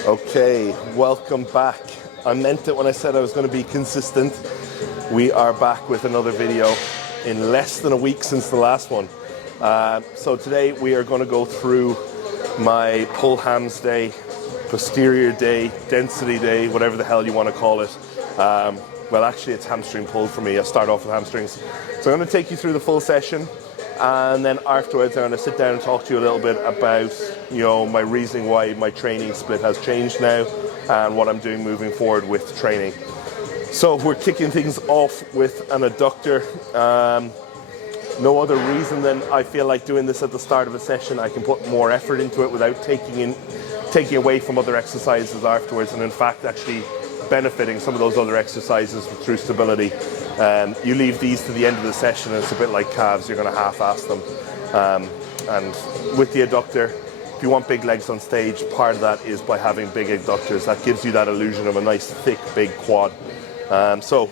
Okay, welcome back. I meant it when I said I was going to be consistent. We are back with another video in less than a week since the last one. So today we are going to go through my pull hams day, posterior day, density day, whatever the hell you want to call it. Well, actually it's hamstring pull for me. I start off with hamstrings. So I'm going to take you through the full session, and then afterwards I'm going to sit down and talk to you a little bit about, my reasoning why my training split has changed now and what I'm doing moving forward with training. So we're kicking things off with an adductor. No other reason than I feel like doing this at the start of a session, I can put more effort into it without taking away from other exercises afterwards, and in fact actually benefiting some of those other exercises through stability. You leave these to the end of the session and it's a bit like calves, you're going to half-ass them. And with the adductor, if you want big legs on stage, part of that is by having big adductors. That gives you that illusion of a nice, thick, big quad. So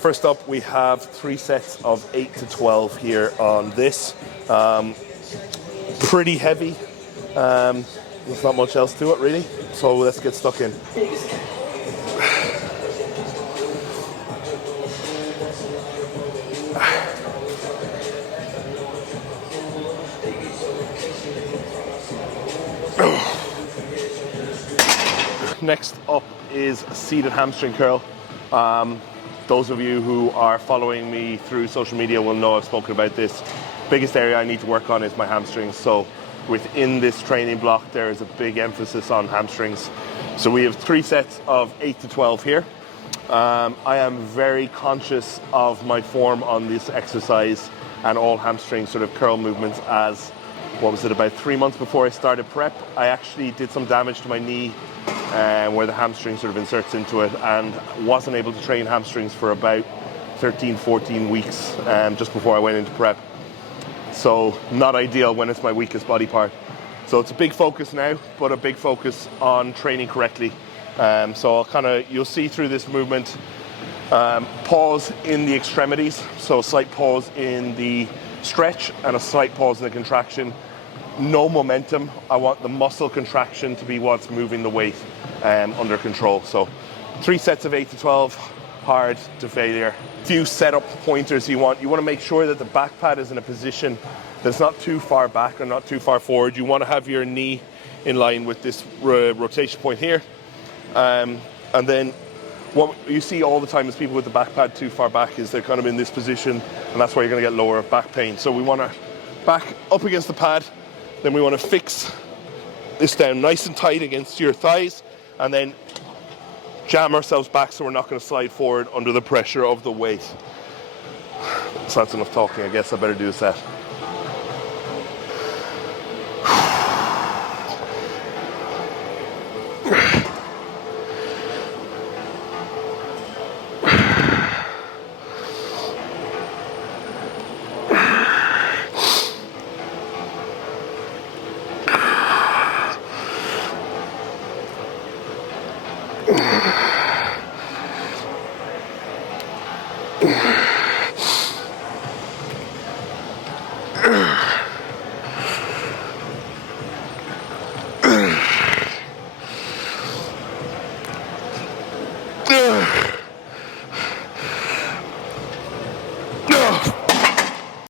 first up, we have 3 sets of 8 to 12 here on this. Pretty heavy. There's not much else to it, really. So let's get stuck in. Next up is seated hamstring curl. Those of you who are following me through social media will know I've spoken about this. Biggest area I need to work on is my hamstrings. So within this training block, there is a big emphasis on hamstrings. So we have 3 sets of 8 to 12 here. I am very conscious of my form on this exercise and all hamstring sort of curl movements, as about 3 months before I started prep, I actually did some damage to my knee where the hamstring sort of inserts into it, and wasn't able to train hamstrings for about 13-14 weeks just before I went into prep. So not ideal when it's my weakest body part. So it's a big focus now, but a big focus on training correctly. So you'll see through this movement, pause in the extremities. So a slight pause in the stretch and a slight pause in the contraction. No momentum. I want the muscle contraction to be what's moving the weight under control. So 3 sets of 8 to 12, hard to failure. Few setup pointers you want. You want to make sure that the back pad is in a position that's not too far back or not too far forward. You want to have your knee in line with this rotation point here. And then what you see all the time is people with the back pad too far back is they're kind of in this position, and that's why you're going to get lower back pain. So we want to back up against the pad, then we want to fix this down nice and tight against your thighs, and then jam ourselves back so we're not going to slide forward under the pressure of the weight. So that's enough talking, I guess I better do a set.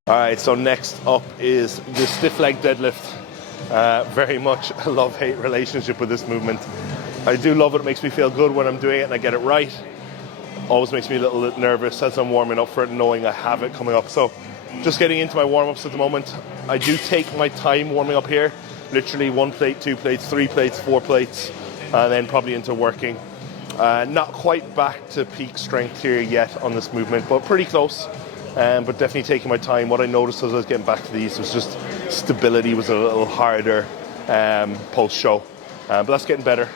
Alright, so next up is the stiff leg deadlift. Very much a love-hate relationship with this movement. I do love it. It makes me feel good when I'm doing it and I get it right. Always makes me a little bit nervous as I'm warming up for it, knowing I have it coming up. So just getting into my warm-ups at the moment. I do take my time warming up here. Literally 1 plate, 2 plates, 3 plates, 4 plates, and then probably into working. Not quite back to peak strength here yet on this movement, but pretty close. But definitely taking my time. What I noticed as I was getting back to these was just stability was a little harder post-show. But that's getting better.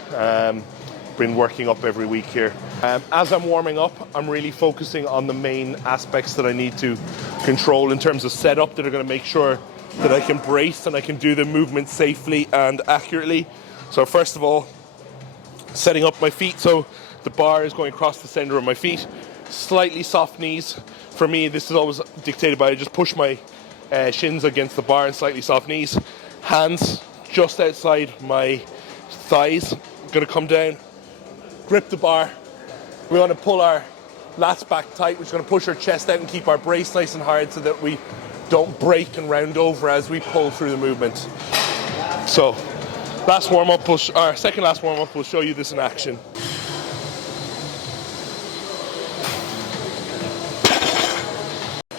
Been working up every week here. As I'm warming up, I'm really focusing on the main aspects that I need to control in terms of setup that are going to make sure that I can brace and I can do the movement safely and accurately. So first of all, setting up my feet so the bar is going across the center of my feet. Slightly soft knees. For me, this is always dictated by I just push my shins against the bar and slightly soft knees. Hands just outside my thighs, Gonna come down, grip the bar. We want to pull our lats back tight, which is going to push our chest out and keep our brace nice and hard so that we don't break and round over as we pull through the movement. So, last warm-up, our second last warm-up, will show you this in action.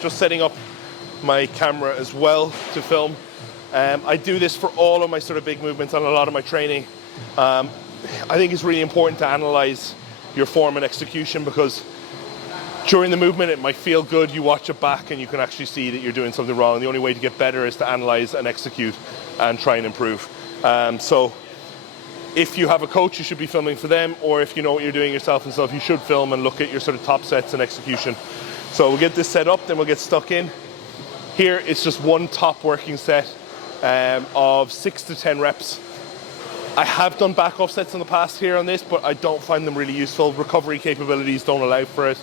Just setting up my camera as well to film. I do this for all of my sort of big movements and a lot of my training. I think it's really important to analyze your form and execution, because during the movement it might feel good, you watch it back and you can actually see that you're doing something wrong. The only way to get better is to analyze and execute and try and improve. So if you have a coach, you should be filming for them, or if you know what you're doing yourself and stuff, you should film and look at your sort of top sets and execution. So we'll get this set up, then we'll get stuck in. Here it's just one top working set of 6 to 10 reps. I have done back offsets in the past here on this, but I don't find them really useful. Recovery capabilities don't allow for it.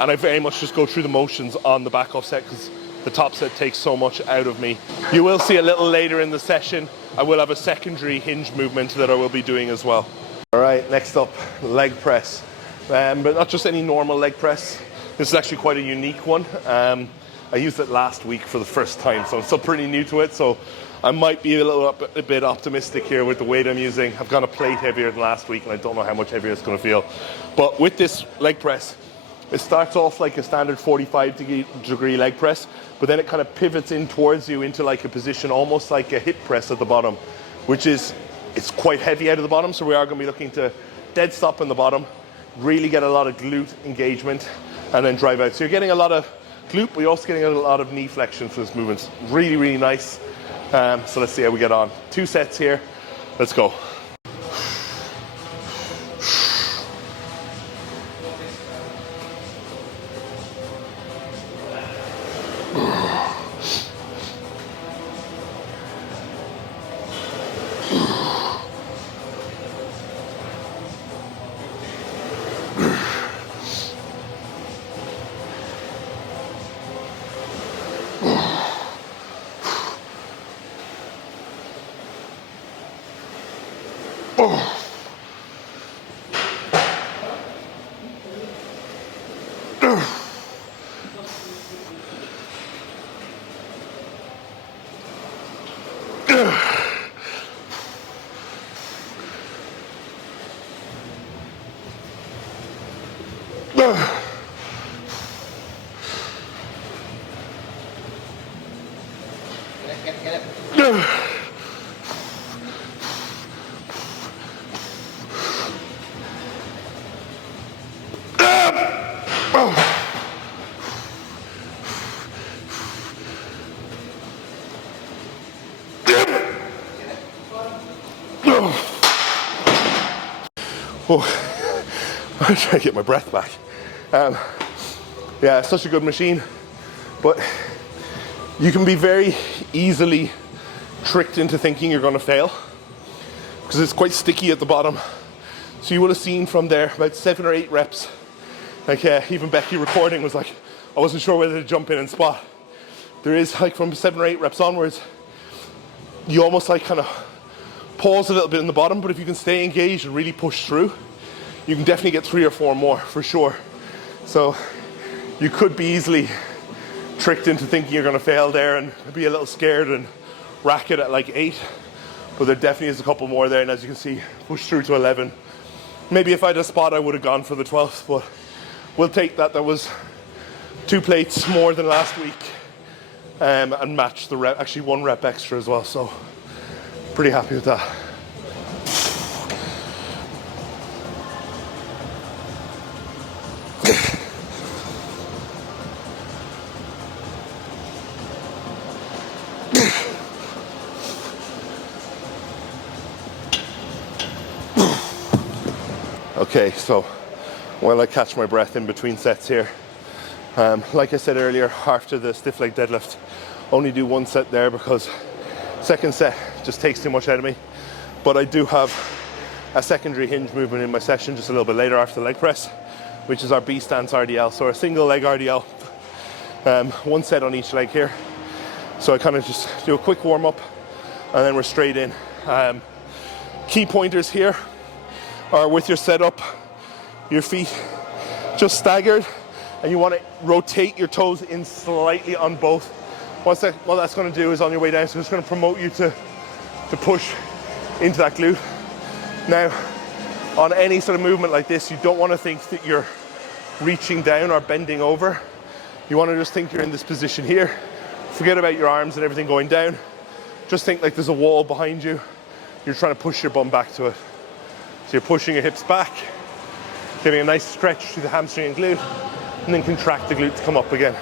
And I very much just go through the motions on the back offset because the top set takes so much out of me. You will see a little later in the session, I will have a secondary hinge movement that I will be doing as well. All right, next up, leg press. But not just any normal leg press. This is actually quite a unique one. I used it last week for the first time, so I'm still pretty new to it. So I might be a bit optimistic here with the weight I'm using. I've gone a plate heavier than last week, and I don't know how much heavier it's going to feel. But with this leg press, it starts off like a standard 45-degree leg press, but then it kind of pivots in towards you into like a position almost like a hip press at the bottom, which is, it's quite heavy out of the bottom, so we are going to be looking to dead stop in the bottom, really get a lot of glute engagement, and then drive out. So you're getting a lot of glute, but you're also getting a lot of knee flexion for this movement. Really, really nice. So let's see how we get on. 2 sets here. Let's go. I'm trying to get my breath back. Yeah, it's such a good machine, but you can be very easily tricked into thinking you're going to fail because it's quite sticky at the bottom. So you would have seen from there about 7 or 8 reps, like even Becky recording was like, I wasn't sure whether to jump in and spot. There is like from 7 or 8 reps onwards, you almost like kind of pause a little bit in the bottom, but if you can stay engaged and really push through, you can definitely get 3 or 4 more for sure. So you could be easily tricked into thinking you're going to fail there and be a little scared and rack it at like 8, but there definitely is a couple more there, and as you can see, push through to 11. Maybe if I had a spot I would have gone for the 12th, but we'll take that. That was 2 plates more than last week, and match the rep, actually 1 rep extra as well, so pretty happy with that. Okay, so while I catch my breath in between sets here, like I said earlier, after the stiff leg deadlift, only do 1 set there because second set just takes too much out of me. But I do have a secondary hinge movement in my session just a little bit later after the leg press, which is our B stance RDL, so a single leg RDL, 1 set on each leg here. So I kind of just do a quick warm up and then we're straight in. Key pointers here. or with your setup, your feet just staggered, and you want to rotate your toes in slightly on both. What that's going to do is on your way down, so it's going to promote you to push into that glute. Now, on any sort of movement like this, you don't want to think that you're reaching down or bending over. You want to just think you're in this position here. Forget about your arms and everything going down. Just think like there's a wall behind you. You're trying to push your bum back to it. So you're pushing your hips back, getting a nice stretch through the hamstring and glute, and then contract the glute to come up again.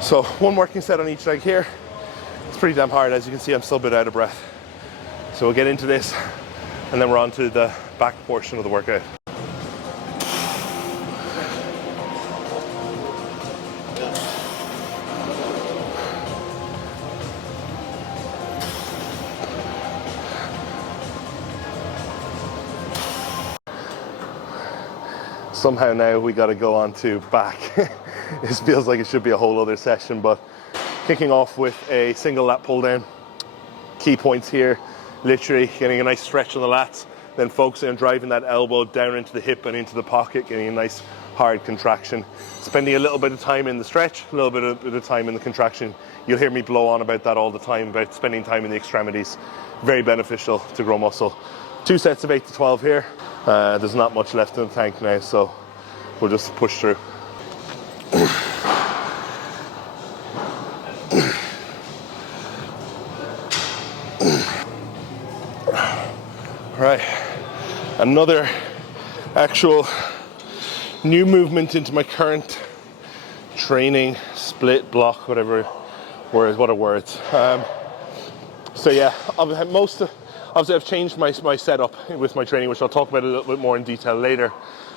So one working set on each leg here. It's pretty damn hard. As you can see, I'm still a bit out of breath. So we'll get into this, and then we're on to the back portion of the workout. Somehow now we got to go on to back. This feels like it should be a whole other session, but kicking off with a single lat pull down. Key points here, literally getting a nice stretch on the lats, then focusing on driving that elbow down into the hip and into the pocket, getting a nice hard contraction. Spending a little bit of time in the stretch, a little bit of time in the contraction. You'll hear me blow on about that all the time, about spending time in the extremities. Very beneficial to grow muscle. 2 sets of 8 to 12 here. There's not much left in the tank now, so we'll just push through. Right, another actual new movement into my current training, split, block, whatever words, what are words. So yeah, obviously I've changed my setup with my training, which I'll talk about a little bit more in detail later.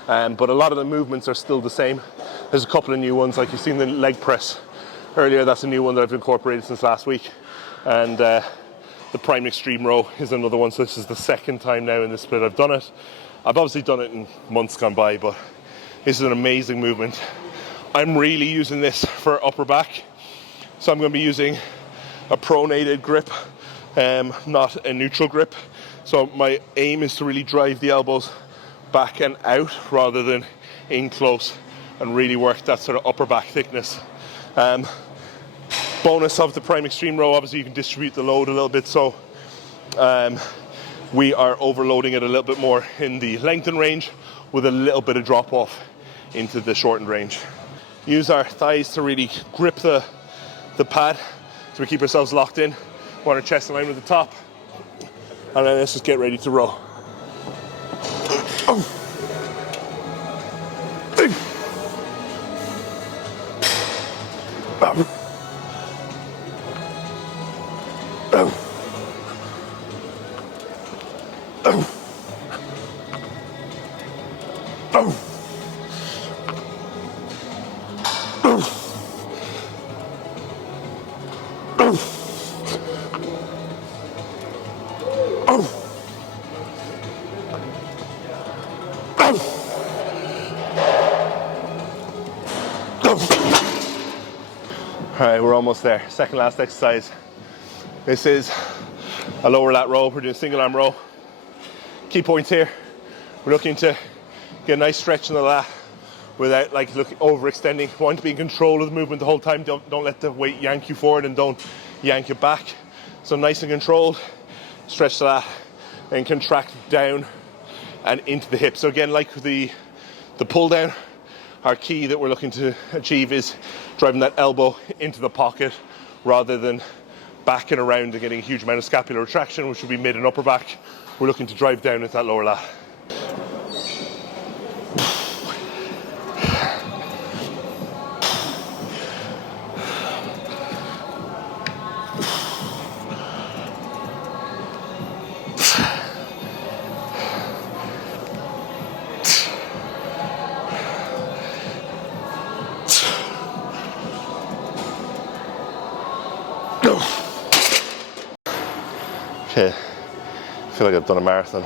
But a lot of the movements are still the same. There's a couple of new ones, like you've seen the leg press earlier. That's a new one that I've incorporated since last week. And the prime extreme row is another one. So this is the second time now in this split I've done it. I've obviously done it in months gone by, but this is an amazing movement. I'm really using this for upper back. So I'm going to be using a pronated grip, not a neutral grip. So my aim is to really drive the elbows back and out rather than in close, and really work that sort of upper back thickness. Bonus of the prime extreme row, obviously you can distribute the load a little bit, so we are overloading it a little bit more in the lengthened range with a little bit of drop off into the shortened range. Use our thighs to really grip the pad so we keep ourselves locked in. Want our chest in line with the top, and then let's just get ready to row. All right, we're almost there. Second last exercise. This is a lower lat row. We're doing single arm row. Key points here. We're looking to get a nice stretch in the lat without overextending. Want to be in control of the movement the whole time. Don't let the weight yank you forward and don't yank you back. So nice and controlled. Stretch the lat and contract down and into the hip. So again, like the pull down, our key that we're looking to achieve is driving that elbow into the pocket rather than backing around and getting a huge amount of scapular retraction, which would be mid and upper back. We're looking to drive down into that lower lat. Okay, I feel like I've done a marathon.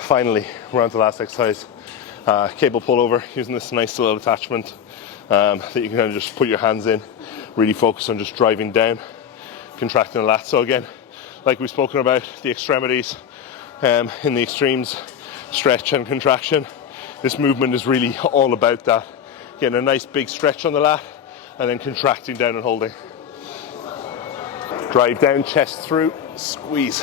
Finally, we're on to the last exercise. Cable pullover, using this nice little attachment that you can kind of just put your hands in, really focus on just driving down, contracting the lat. So again, like we've spoken about, the extremities in the extremes, stretch and contraction. This movement is really all about that. Getting a nice big stretch on the lat and then contracting down and holding. Drive down, chest through, squeeze.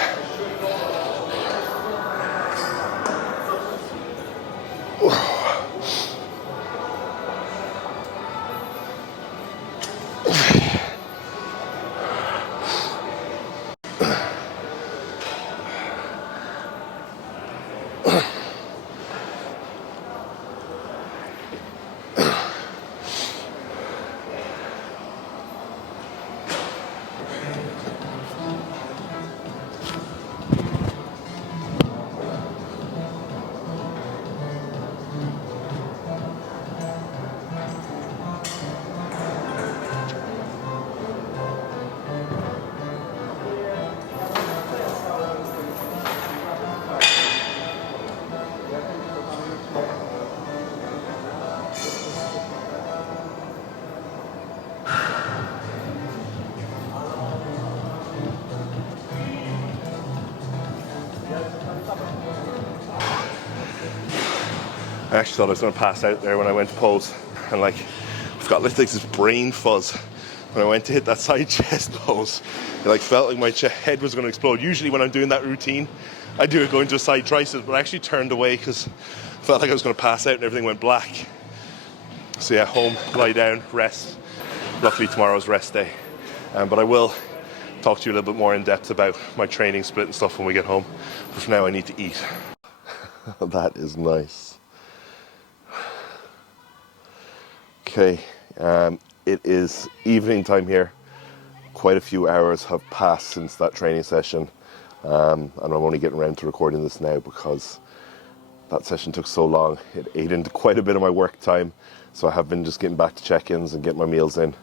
I actually thought I was going to pass out there when I went to pose, and like I've got like this brain fuzz when I went to hit that side chest pose. It like felt like my head was going to explode. Usually when I'm doing that routine, I do it going to a side triceps, but I actually turned away because I felt like I was going to pass out and everything went black. So yeah, home, lie down, rest. Luckily tomorrow's rest day, but I will talk to you a little bit more in depth about my training split and stuff when we get home. But for now I need to eat. That is nice. Okay, it is evening time here. Quite a few hours have passed since that training session, and I'm only getting around to recording this now because that session took so long. It ate into quite a bit of my work time, so I have been just getting back to check-ins and getting my meals in,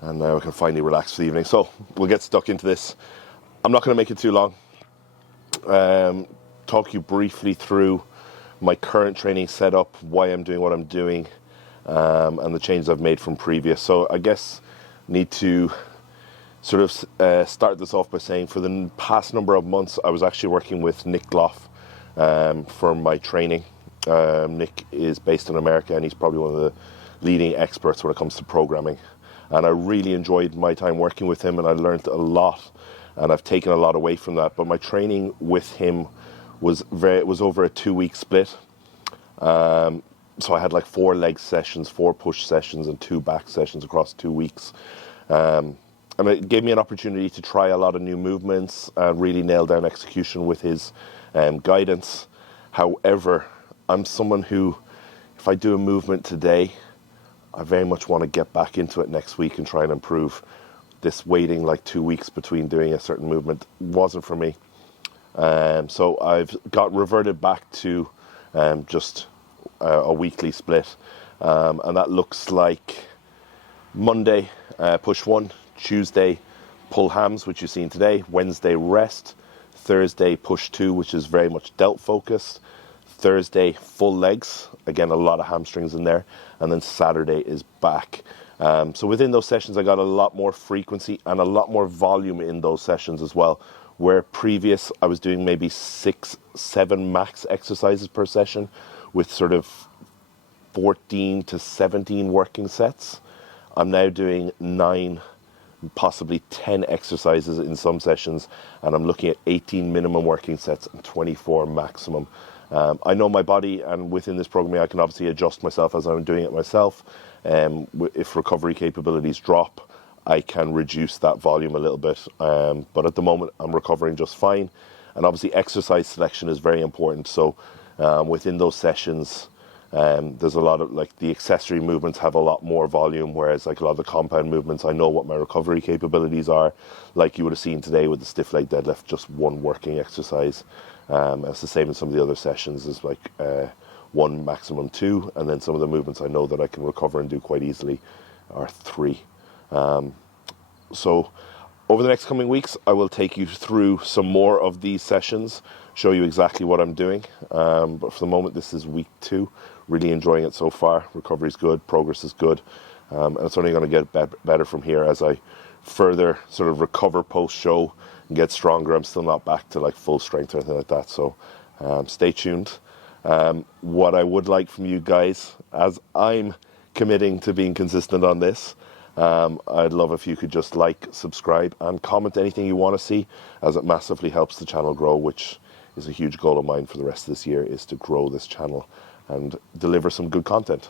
and now I can finally relax for the evening. So we'll get stuck into this. I'm not going to make it too long. Talk you briefly through my current training setup, why I'm doing what I'm doing, and the changes I've made from previous. So I guess need to sort of start this off by saying for the past number of months I was actually working with Nick Gloff for my training. Nick is based in America and he's probably one of the leading experts when it comes to programming, and I really enjoyed my time working with him and I learned a lot and I've taken a lot away from that. But my training with him was over a 2-week split. So I had like 4 leg sessions, 4 push sessions, and 2 back sessions across 2 weeks. And it gave me an opportunity to try a lot of new movements and really nail down execution with his guidance. However, I'm someone who, if I do a movement today, I very much want to get back into it next week and try and improve. This waiting like 2 weeks between doing a certain movement wasn't for me. So I've got reverted back to just a weekly split, and that looks like Monday push 1, Tuesday pull hams, which you've seen today, Wednesday rest, Thursday push 2, which is very much delt focused, Thursday full legs, again a lot of hamstrings in there, and then Saturday is back. So within those sessions I got a lot more frequency and a lot more volume in those sessions as well, where previous I was doing maybe 6-7 max exercises per session with sort of 14 to 17 working sets. I'm now doing 9, possibly 10 exercises in some sessions, and I'm looking at 18 minimum working sets and 24 maximum. I know my body, and within this programming I can obviously adjust myself as I'm doing it myself. If recovery capabilities drop, I can reduce that volume a little bit, but at the moment I'm recovering just fine. And obviously exercise selection is very important, so within those sessions there's a lot of like the accessory movements have a lot more volume, whereas like a lot of the compound movements I know what my recovery capabilities are, like you would have seen today with the stiff leg deadlift, just 1 working exercise. It's the same in some of the other sessions, is like 1 maximum 2, and then some of the movements I know that I can recover and do quite easily are 3. So over the next coming weeks I will take you through some more of these sessions, show you exactly what I'm doing, but for the moment this is week 2. Really enjoying it so far. Recovery is good, progress is good, and it's only going to get better from here as I further sort of recover post-show and get stronger. I'm still not back to like full strength or anything like that, so stay tuned. What I would like from you guys, as I'm committing to being consistent on this, I'd love if you could just like, subscribe, and comment anything you want to see, as it massively helps the channel grow, which is a huge goal of mine for the rest of this year, is to grow this channel and deliver some good content.